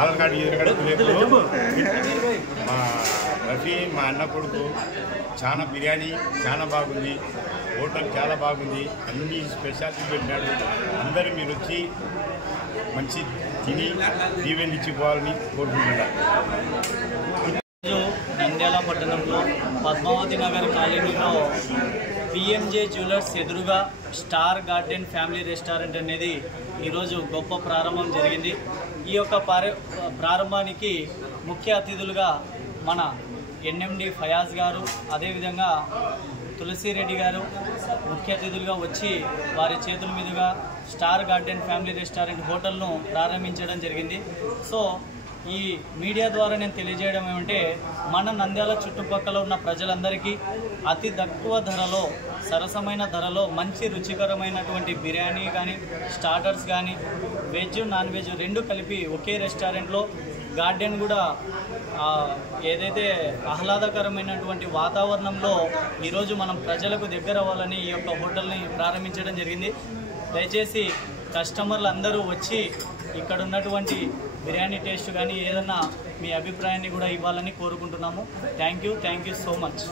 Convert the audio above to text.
Aadhaar card మా రఫీ మా అన్న కొడుకు చాలా బిర్యానీ చాలా బాగుంది, హోటల్ చాలా బాగుంది, అన్ని స్పెషాలిటీ పెట్టినాడు. అందరూ మీరు వచ్చి మంచి తిని దీవెనలు ఇచ్చిపోవాలని కోరుకుంటున్నారు. నంద్యాల పట్టణంలో పద్మావతి నగర్ కాలనీలో పిఎంజే జ్యువెలర్స్ ఎదురుగా స్టార్ గార్డెన్ ఫ్యామిలీ రెస్టారెంట్ అనేది ఈరోజు గొప్ప ప్రారంభం జరిగింది. ఈ యొక్క ప్రారంభానికి ముఖ్య అతిథులుగా మన ఎన్ఎండి ఫయాజ్ గారు, అదేవిధంగా తులసిరెడ్డి గారు ముఖ్య అతిథులుగా వచ్చి వారి చేతుల మీదుగా స్టార్ గార్డెన్ ఫ్యామిలీ రెస్టారెంట్ హోటల్ను ప్రారంభించడం జరిగింది. సో ఈ మీడియా ద్వారా నేను తెలియజేయడం ఏమంటే, మన నంద్యాల చుట్టుపక్కల ఉన్న ప్రజలందరికీ అతి తక్కువ ధరలో, సరసమైన ధరలో మంచి రుచికరమైనటువంటి బిర్యానీ కానీ, స్టార్టర్స్ కానీ, వెజ్ నాన్ వెజ్ రెండు కలిపి ఒకే రెస్టారెంట్లో, గార్డెన్ కూడా ఏదైతే ఆహ్లాదకరమైనటువంటి వాతావరణంలో ఈరోజు మనం ప్రజలకు దగ్గర అవ్వాలని ఈ యొక్క హోటల్ని ప్రారంభించడం జరిగింది. దయచేసి కస్టమర్లు అందరూ వచ్చి ఇక్కడ ఉన్నటువంటి బిర్యానీ టేస్ట్ కానీ ఏదన్నా మీ అభిప్రాయాన్ని కూడా ఇవ్వాలని కోరుకుంటున్నాము. Thank you so much.